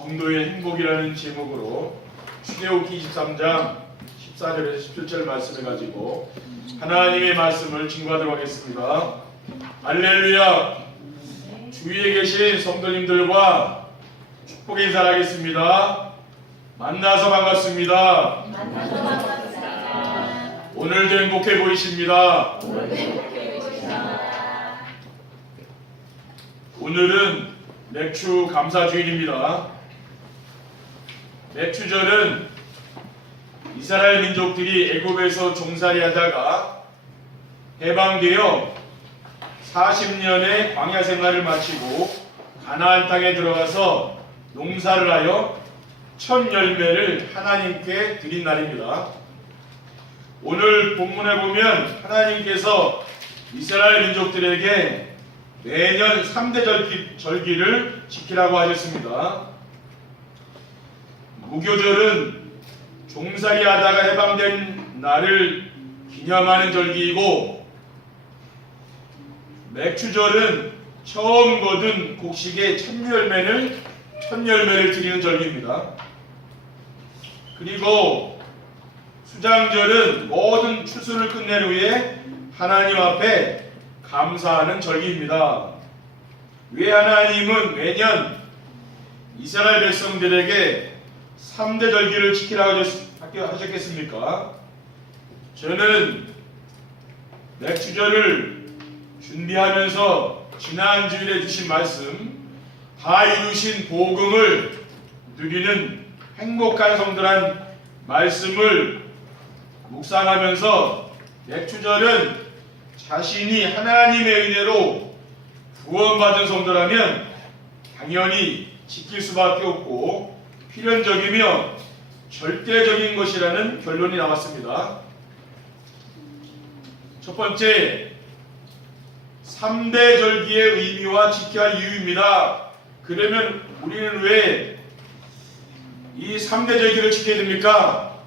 성도의 행복이라는 제목으로 출애굽기 23장 14절에서 17절 말씀을 가지고 하나님의 말씀을 증거하도록 하겠습니다. 할렐루야. 주위에 계신 성도님들과 축복의 인사를 하겠습니다. 만나서 반갑습니다. 오늘도 행복해 보이십니다. 오늘은 맥주 감사주일입니다. 맥주절은 이스라엘 민족들이 애굽에서 종살이하다가 해방되어 40년의 광야 생활을 마치고 가나안 땅에 들어가서 농사를 하여 첫 열매를 하나님께 드린 날입니다. 오늘 본문에 보면 하나님께서 이스라엘 민족들에게 매년 3대 절기를 지키라고 하셨습니다. 무교절은 종살이 하다가 해방된 날을 기념하는 절기이고, 맥주절은 처음 거둔 곡식의 첫 열매를 드리는 절기입니다. 그리고 수장절은 모든 추수를 끝낸 후에 하나님 앞에 감사하는 절기입니다. 왜 하나님은 매년 이스라엘 백성들에게 3대 절기를 지키라고 하셨겠습니까? 저는 맥주절을 준비하면서 지난주일에 주신 말씀, 다 이루신 복음을 누리는 행복한 성도란 말씀을 묵상하면서 맥주절은 자신이 하나님의 은혜로 구원받은 성도라면 당연히 지킬 수밖에 없고 필연적이며 절대적인 것이라는 결론이 나왔습니다. 첫 번째, 3대 절기의 의미와 지켜야 할 이유입니다. 그러면 우리는 왜 이 3대 절기를 지켜야 됩니까?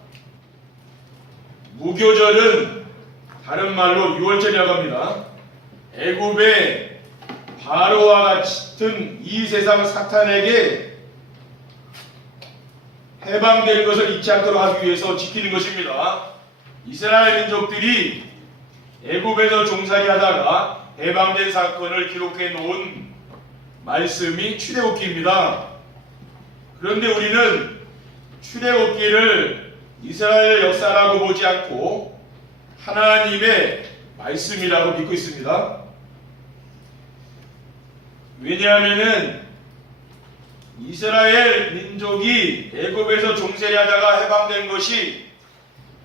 무교절은 다른 말로 6월절이라고 합니다. 애굽의 바로와 같은 이 세상 사탄에게 해방될 것을 잊지 않도록 하기 위해서 지키는 것입니다. 이스라엘 민족들이 애굽에서 종살이 하다가 해방된 사건을 기록해 놓은 말씀이 출애굽기입니다. 그런데 우리는 출애굽기를 이스라엘 역사라고 보지 않고 하나님의 말씀이라고 믿고 있습니다. 왜냐하면 이스라엘 민족이 애굽에서 종살이하다가 해방된 것이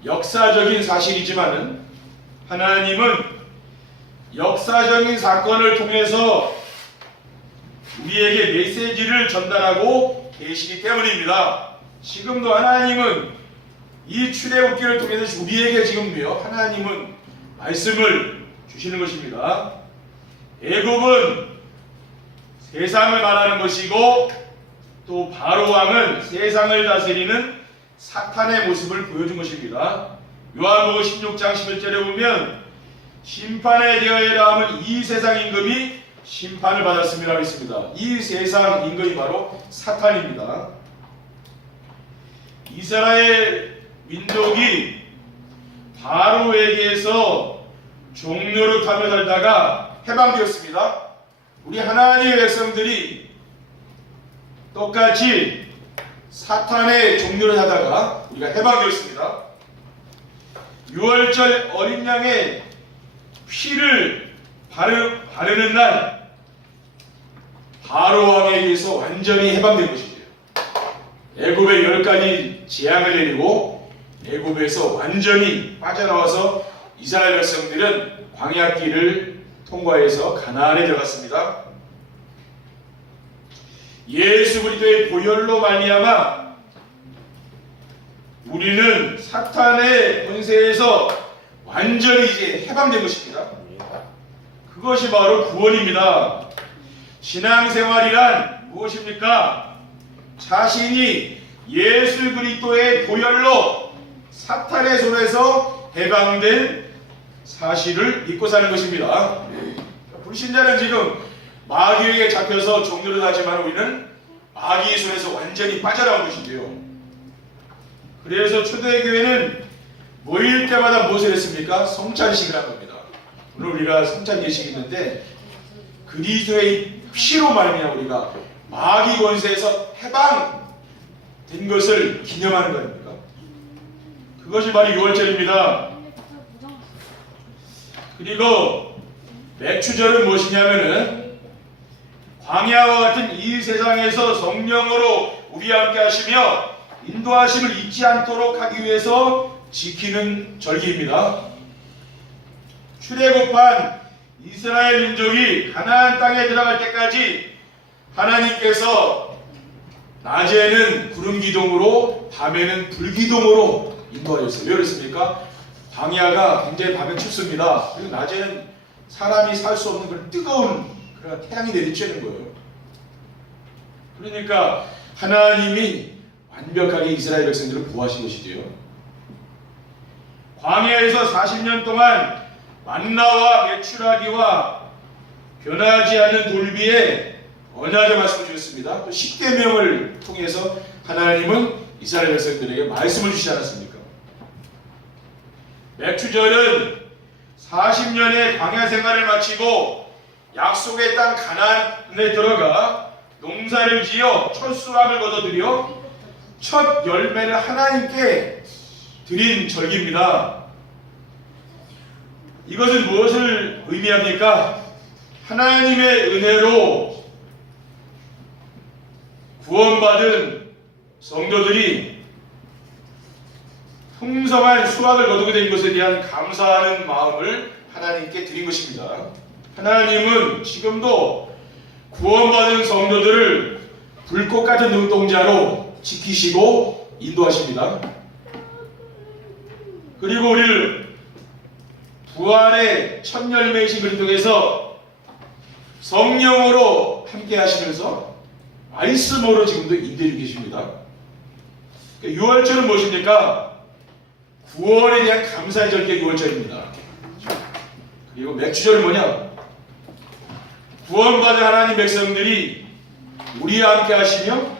역사적인 사실이지만은 하나님은 역사적인 사건을 통해서 우리에게 메시지를 전달하고 계시기 때문입니다. 지금도 하나님은 이 출애굽기를 통해서 우리에게 지금도요, 하나님은 말씀을 주시는 것입니다. 애굽은 세상을 말하는 것이고, 또 바로 왕은 세상을 다스리는 사탄의 모습을 보여준 것입니다. 요한복음 16장 11절에 보면 심판에 대하여라 하면 이 세상 임금이 심판을 받았음이라고 했습니다. 이 세상 임금이 바로 사탄입니다. 이스라엘 민족이 바로에게서 종노릇하며 살다가 해방되었습니다. 우리 하나님의 백성들이 똑같이 사탄의 종노릇 하다가 우리가 해방되었습니다. 6월절 어린 양의 피를 바르는 날 바로 왕에 의해서 완전히 해방된 것이죠. 애굽의 10가지 재앙을 내리고 애굽에서 완전히 빠져나와서 이스라엘 백성들은 광야길을 통과해서 가나안에 들어갔습니다. 예수 그리스도의 보혈로 말미암아 우리는 사탄의 권세에서 완전히 이제 해방된 것입니다. 그것이 바로 구원입니다. 신앙생활이란 무엇입니까? 자신이 예수 그리스도의 보혈로 사탄의 손에서 해방된 사실을 믿고 사는 것입니다. 불신자는 지금 마귀에게 잡혀서 종노릇 하지만 우리는 마귀의 손에서 완전히 빠져나온 것이지요. 그래서 초대교회는 모일 때마다 무엇을 했습니까? 성찬식을 한 겁니다. 오늘 우리가 성찬 예식이 있는데 그리스도의 피로 말미암아 우리가 마귀 권세에서 해방된 것을 기념하는 겁니까? 그것이 바로 유월절입니다. 그리고 맥주절은 무엇이냐면은 광야와 같은 이 세상에서 성령으로 우리와 함께 하시며 인도하심을 잊지 않도록 하기 위해서 지키는 절기입니다. 출애굽한 이스라엘 민족이 가나안 땅에 들어갈 때까지 하나님께서 낮에는 구름 기둥으로 밤에는 불 기둥으로 인도하셨어요. 왜 그렇습니까? 광야가 굉장히 밤에 춥습니다. 그리고 낮에는 사람이 살 수 없는 그런 뜨거운 그런 태양이 내리쬐는 거예요. 그러니까 하나님이 완벽하게 이스라엘 백성들을 구하신 것이지요. 광야에서 40년 동안 만나와 메추라기와 변하지 않는 돌비에 언약의 말씀을 주셨습니다. 또 십계명을 통해서 하나님은 이스라엘 백성들에게 말씀을 주시지 않았습니까? 맥주절은 40년의 광야 생활을 마치고 약속의 땅 가나안에 들어가 농사를 지어 첫 수확을 거둬들여 첫 열매를 하나님께 드린 절기입니다. 이것은 무엇을 의미합니까? 하나님의 은혜로 구원받은 성도들이 풍성한 수확을 거두게 된 것에 대한 감사하는 마음을 하나님께 드린 것입니다. 하나님은 지금도 구원받은 성도들을 불꽃 같은 눈동자로 지키시고 인도하십니다. 그리고 우리를 부활의 첫 열매이신 그리스도께서 성령으로 함께 하시면서 말씀으로 지금도 인도해 주고 계십니다. 유월절은 무엇입니까? 구원에 대한 감사의 절기 유월절입니다. 그리고 맥주절은 뭐냐? 구원받은 하나님 백성들이 우리와 함께 하시며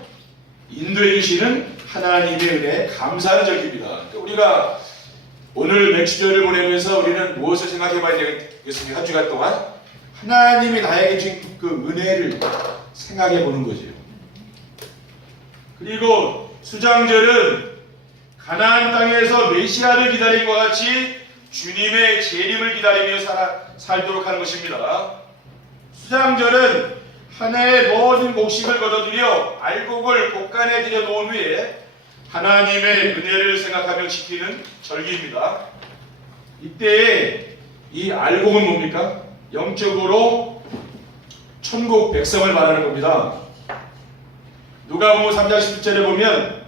인도해 주시는 하나님의 은혜에 감사하는 절기입니다. 그러니까 우리가 오늘 맥주절을 보내면서 우리는 무엇을 생각해 봐야 되겠습니까? 한 주간 동안 하나님이 나에게 주신 그 은혜를 생각해 보는 거죠. 그리고 수장절은 가나안 땅에서 메시아를 기다린 것 같이 주님의 재림을 기다리며 살도록 하는 것입니다. 수장절은 한 해의 모든 곡식을 거둬들여 알곡을 곡간에 들여 놓은 후에 하나님의 은혜를 생각하며 지키는 절기입니다. 이때에 이 알곡은 뭡니까? 영적으로 천국 백성을 말하는 겁니다. 누가복음 3장 17절에 보면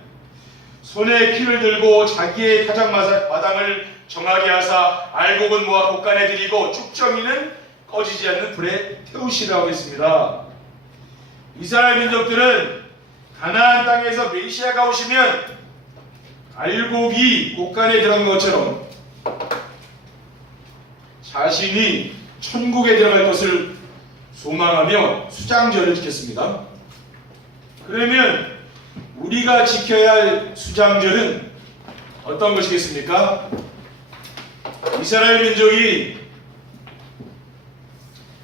손에 키를 들고 자기의 타작 마당을 정하게 하사 알곡은 모아 곡간에 들이고 쭉정이는 꺼지지 않는 불에 태우시라고 했습니다. 이스라엘 민족들은 가나안 땅에서 메시아가 오시면 알곡이 곡간에 들어간 것처럼 자신이 천국에 들어갈 것을 소망하며 수장절을 지켰습니다. 그러면 우리가 지켜야 할 수장절은 어떤 것이겠습니까? 이스라엘 민족이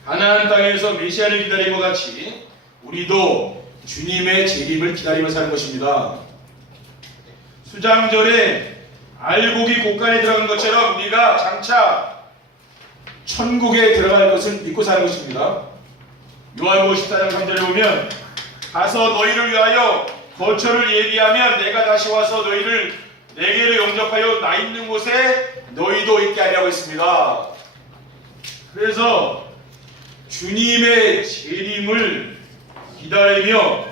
가나안 땅에서 메시아를 기다린 것 같이 우리도 주님의 재림을 기다리며 사는 것입니다. 수장절에 알곡이 곡간에 들어간 것처럼 우리가 장차 천국에 들어갈 것을 믿고 사는 것입니다. 요한복음 14장 3절에 보면 가서 너희를 위하여 거처를 예비하면 내가 다시 와서 너희를 내게로 영접하여 나 있는 곳에 너희도 있게 하려고 했습니다. 그래서 주님의 재림을 기다리며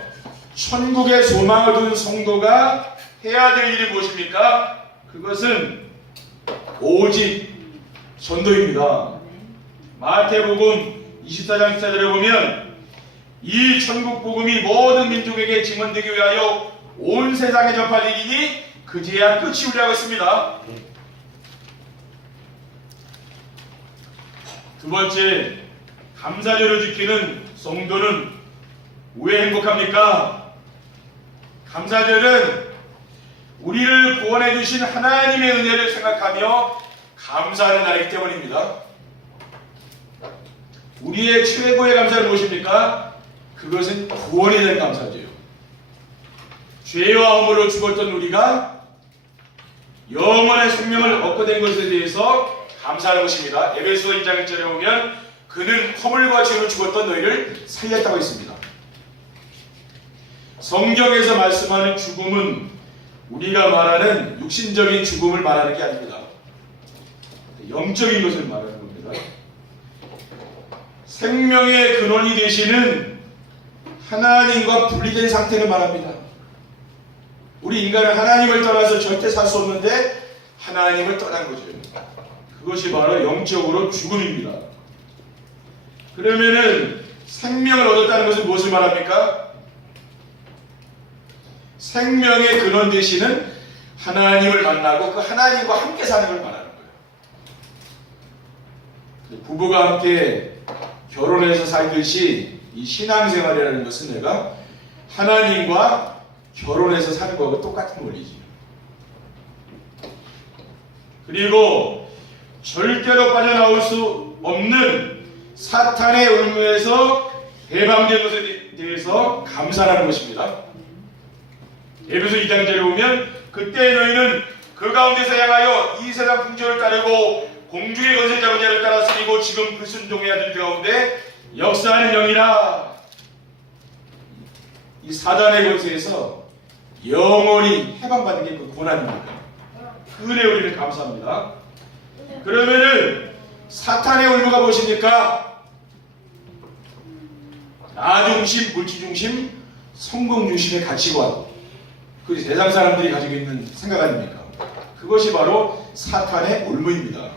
천국의 소망을 둔 성도가 해야 될 일이 무엇입니까? 그것은 오직 전도입니다. 마태복음 24장 14절에 보면 이 천국 복음이 모든 민족에게 증언되기 위하여 온 세상에 전파할 일이니 그제야 끝이 오리라고 했습니다. 두 번째, 감사절을 지키는 성도는 왜 행복합니까? 감사절은 우리를 구원해 주신 하나님의 은혜를 생각하며 감사하는 날이기 때문입니다. 우리의 최고의 감사는 무엇입니까? 그것은 구원에 대한 감사죠. 죄와 허물로 죽었던 우리가 영원의 생명을 얻게 된 것에 대해서 감사하는 것입니다. 에베소 2장 1절에 보면 그는 허물과 죄로 죽었던 너희를 살렸다고 했습니다. 성경에서 말씀하는 죽음은 우리가 말하는 육신적인 죽음을 말하는 게 아닙니다. 영적인 것을 말하는 겁니다. 생명의 근원이 되시는 하나님과 분리된 상태를 말합니다. 우리 인간은 하나님을 떠나서 절대 살 수 없는데 하나님을 떠난 거죠. 그것이 바로 영적으로 죽음입니다. 그러면은 생명을 얻었다는 것은 무엇을 말합니까? 생명의 근원 되시는 하나님을 만나고 그 하나님과 함께 사는 걸 말하는 거예요. 부부가 함께 결혼해서 살듯이 이 신앙생활이라는 것은 내가 하나님과 결혼해서 사는 거하고 똑같은 원리지. 그리고 절대로 빠져나올 수 없는 사탄의 올무에서 해방된 것에 대해서 감사하는 것입니다. 에베소 2장 1절에 보면 그때 너희는 그 가운데서 향하여 이 세상 풍조를 따르고 공중의 권세 잡은 자를 따라 쓰리고 지금 그 순종의 아들 가운데 역사하는 영이라. 이 사단의 권세에서 영원히 해방받은 게 그 고난입니다. 그 은혜에 우리는 감사합니다. 그러면은 사탄의 올무가 무엇입니까? 나 중심, 물질 중심, 성공 중심의 가치관. 그 세상 사람들이 가지고 있는 생각 아닙니까? 그것이 바로 사탄의 올무입니다.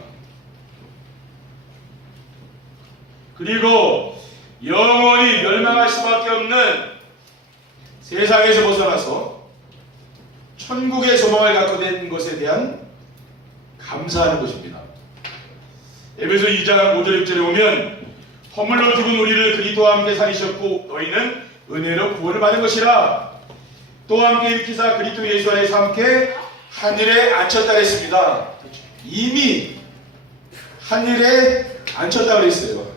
그리고 영원히 멸망할 수밖에 없는 세상에서 벗어나서 천국의 소망을 갖고 된 것에 대한 감사하는 것입니다. 에베소 2장 5절 6절에 보면 허물로 죽은 우리를 그리스도와 함께 살리셨고 너희는 은혜로 구원을 받은 것이라. 또 함께 일으키사 그리스도 예수 안에서 함께 하늘에 앉혔다 했습니다. 이미 하늘에 앉혔다 그랬어요.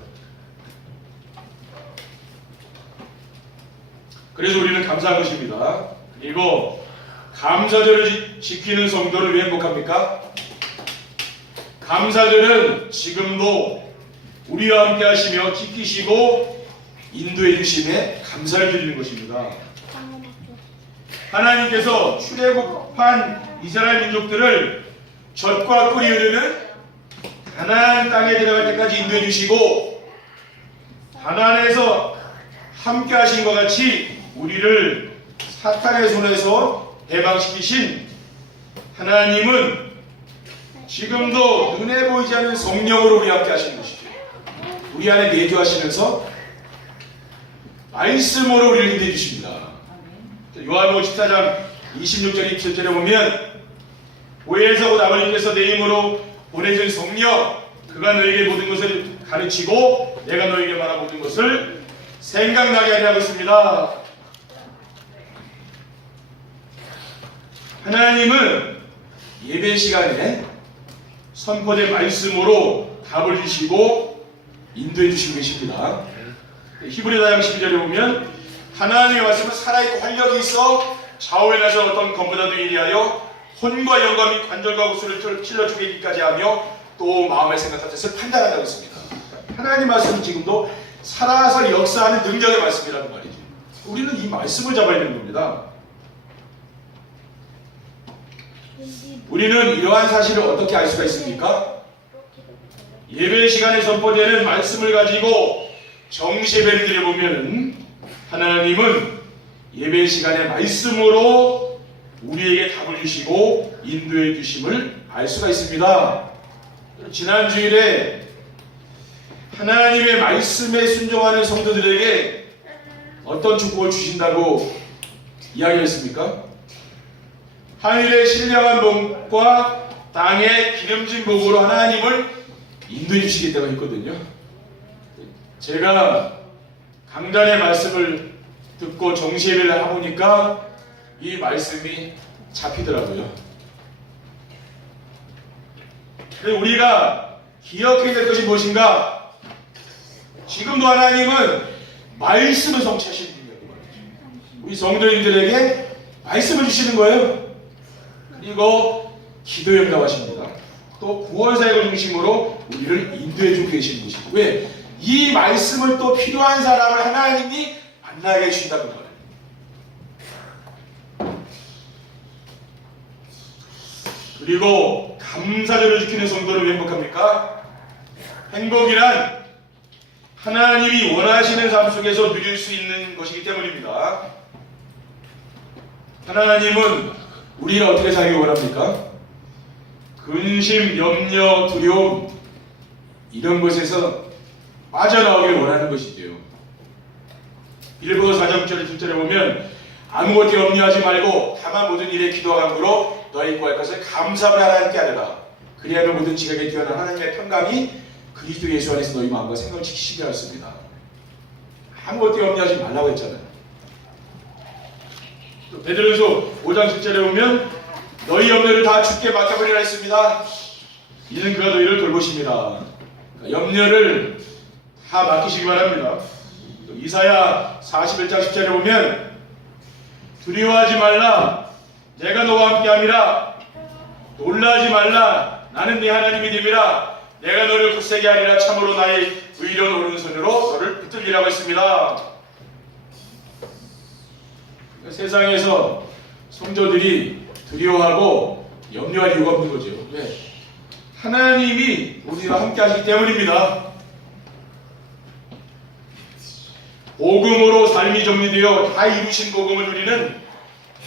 그래서 우리는 감사한 것입니다. 그리고 감사절을 지키는 성도를 왜 행복합니까? 감사절은 지금도 우리와 함께 하시며 지키시고 인도해 주심에 감사를 드리는 것입니다. 하나님께서 출애굽한 이스라엘 민족들을 젖과 꿀이 흐르는 가나안 땅에 들어갈 때까지 인도해 주시고 가나안에서 함께 하신 것 같이 우리를 사탄의 손에서 해방시키신 하나님은 지금도 눈에 보이지 않는 성령으로 우리 함께 하시는 것이죠. 우리 안에 내주하시면서 말씀으로 우리를 인도해 주십니다. 요한복음 14장 26절 27절에 보면 보혜사 곧 아버님께서 내 힘으로 보내준 성령 그가 너에게 모든 것을 가르치고 내가 너에게 말한 모든 것을 생각나게 하려 하고 있습니다. 하나님은 예배 시간에 선포된 말씀으로 답을 주시고 인도해 주시고 계십니다. 히브리서 4장 12절에 보면 하나님의 말씀은 살아있고 활력이 있어 좌우에 나서 어떤 검보다도 예리하여 혼과 영과 및 관절과 구슬을 찔러 죽이기까지 하며 또 마음의 생각과 뜻을 판단한다고 했습니다. 하나님 말씀은 지금도 살아서 역사하는 능력의 말씀이라는 말이죠. 우리는 이 말씀을 잡아야 되는 겁니다. 우리는 이러한 사실을 어떻게 알 수가 있습니까? 예배 시간에 선포되는 말씀을 가지고 정시예배를 드려보면 하나님은 예배 시간에 말씀으로 우리에게 답을 주시고 인도해 주심을 알 수가 있습니다. 지난 주일에 하나님의 말씀에 순종하는 성도들에게 어떤 축복을 주신다고 이야기했습니까? 하늘의 신령한 복과 땅의 기름진 복으로 하나님을 인도해 주시겠다고 했거든요. 제가 강단의 말씀을 듣고 정시예배를 하보니까 이 말씀이 잡히더라고요. 그래서 우리가 기억해야 될 것이 무엇인가? 지금도 하나님은 말씀을 성취하시는 분이에요. 우리 성도님들에게 말씀을 주시는 거예요. 그리고 기도 응답하십니다. 또 구원 사역을 중심으로 우리를 인도해 주고 계시는 것이고, 왜? 이 말씀을 또 필요한 사람을 하나님이 만나게 해주신다는 거예요. 그리고 감사절을 지키는 성도는 왜 행복합니까? 행복이란 하나님이 원하시는 삶 속에서 누릴 수 있는 것이기 때문입니다. 하나님은 우리가 어떻게 살기 원합니까? 근심, 염려, 두려움 이런 것에서 빠져나오길 원하는 것이지요. 빌보서 4장 6절에 7절에 보면 아무것도 염려하지 말고 다만 모든 일에 기도와 간구로 너희 구할 것을 감사를 하나님께 하리라. 그리하면 모든 지각에 뛰어난 하나님의 평강이 그리스도 예수 안에서 너희 마음과 생각을 지키시게 하였습니다. 아무것도 염려하지 말라고 했잖아요. 또 베드로전서 5장 7절에 보면 너희 염려를 다 주께 맡겨버리라 했습니다. 이는 그가 너희를 돌보십니다. 그러니까 염려를 다 맡기시기 바랍니다. 또 이사야 41장 10절에 보면 두려워하지 말라 내가 너와 함께함이라 놀라지 말라 나는 네 하나님이 됨이라 내가 너를 굳세게 하리라 참으로 나의 의로운 오른손으로 너를 붙들리라고 했습니다. 세상에서 성도들이 두려워하고 염려할 이유가 없는 거죠. 왜? 하나님이 우리와 함께 하시기 때문입니다. 복음으로 삶이 정리되어 다 이루신 복음을 누리는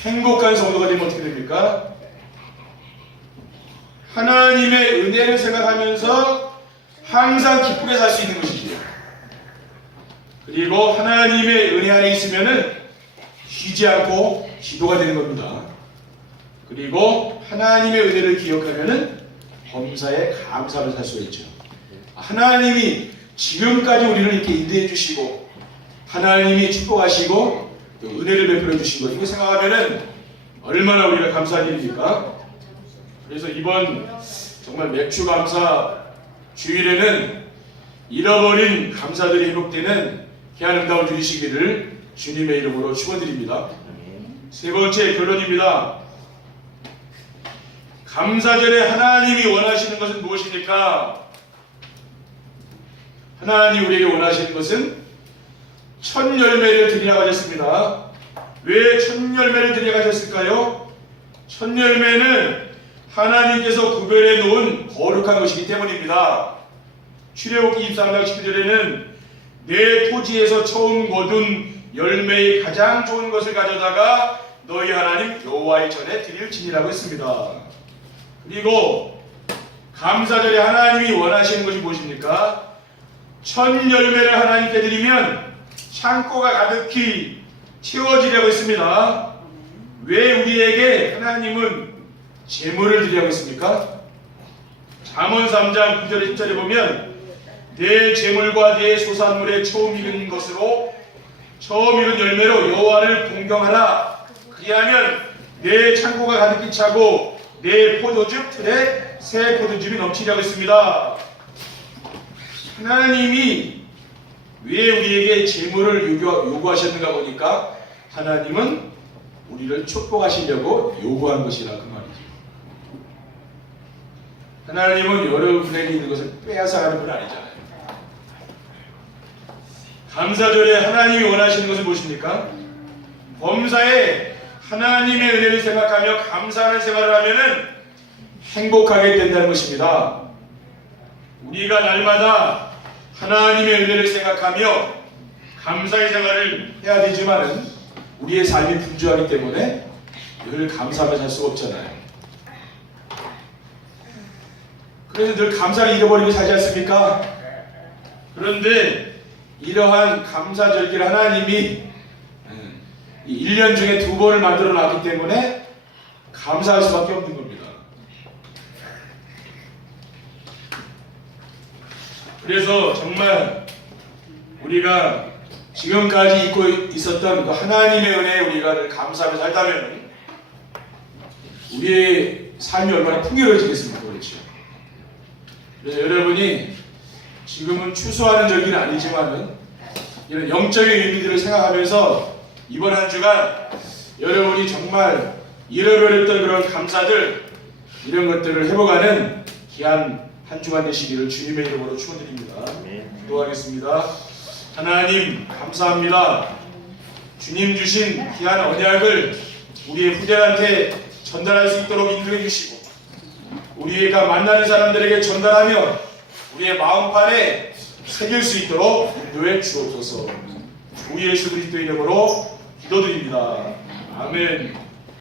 행복한 성도가 되면 어떻게 됩니까? 하나님의 은혜를 생각하면서 항상 기쁘게 살 수 있는 것이지요. 그리고 하나님의 은혜 안에 있으면은 쉬지 않고 기도가 되는 겁니다. 그리고 하나님의 은혜를 기억하면은 범사에 감사를 살 수가 있죠. 하나님이 지금까지 우리를 이렇게 인도해 주시고 하나님이 축복하시고 또 은혜를 베풀어 주신 것 이거 생각하면은 얼마나 우리가 감사한 일입니까? 그래서 이번 정말 맥주 감사 주일에는 잃어버린 감사들이 회복되는 귀한 응답을 주시기를 주님의 이름으로 축원드립니다. 세 번째 결론입니다. 감사절에 하나님이 원하시는 것은 무엇입니까? 하나님 우리에게 원하시는 것은 첫 열매를 드리라고 하셨습니다. 왜 첫 열매를 드리라고 하셨을까요? 첫 열매는 하나님께서 구별해 놓은 거룩한 것이기 때문입니다. 출애굽기 23장 12절에는 내 토지에서 처음 거둔 열매의 가장 좋은 것을 가져다가 너희 하나님 여호와의 전에 드릴지니라고 했습니다. 그리고 감사절에 하나님이 원하시는 것이 무엇입니까? 첫 열매를 하나님께 드리면 창고가 가득히 채워지려고 했습니다. 왜 우리에게 하나님은 재물을 드리라고 했습니까? 잠언 3장 9절에 10절에 보면 내 재물과 내 소산물의 처음 익은 것으로 처음 익은 열매로 여호와를 공경하라. 그리하면 내 창고가 가득히 차고 내 포도즙 틀에 새 포도즙이 넘치려고 했습니다. 하나님이 왜 우리에게 재물을 요구하셨는가 보니까 하나님은 우리를 축복하시려고 요구한 것이라 그 말이죠. 하나님은 여러분에게 있는 것을 빼앗아가는 분 아니잖아요. 감사절에 하나님이 원하시는 것은 무엇입니까? 범사에 하나님의 은혜를 생각하며 감사하는 생활을 하면은 행복하게 된다는 것입니다. 우리가 날마다 하나님의 은혜를 생각하며 감사의 생활을 해야 되지만은 우리의 삶이 분주하기 때문에 늘 감사하며 살 수가 없잖아요. 그래서 늘 감사를 잃어버리고 살지 않습니까? 그런데 이러한 감사절기를 하나님이 1년 중에 2번을 만들어 놨기 때문에 감사할 수밖에 없는 겁니다. 그래서 정말 우리가 지금까지 잊고 있었던 그 하나님의 은혜에 우리가 늘 감사하며 살다면 우리의 삶이 얼마나 풍요로워지겠습니까? 그렇죠. 그래서 여러분이 지금은 추수하는 절기는 아니지만은 이런 영적인 의미들을 생각하면서 이번 한 주간 여러분이 정말 잃어버렸던 그런 감사들 이런 것들을 회복하는 귀한 한 주간 되시기를 주님의 이름으로 축원드립니다. 기도하겠습니다. 하나님 감사합니다. 주님 주신 귀한 언약을 우리의 후대한테 전달할 수 있도록 인도해 주시고 우리가 만나는 사람들에게 전달하며 우리의 마음판에 새길 수 있도록 인도해 주옵소서. 주 예수 그리스도 이름으로 기도드립니다. 아멘.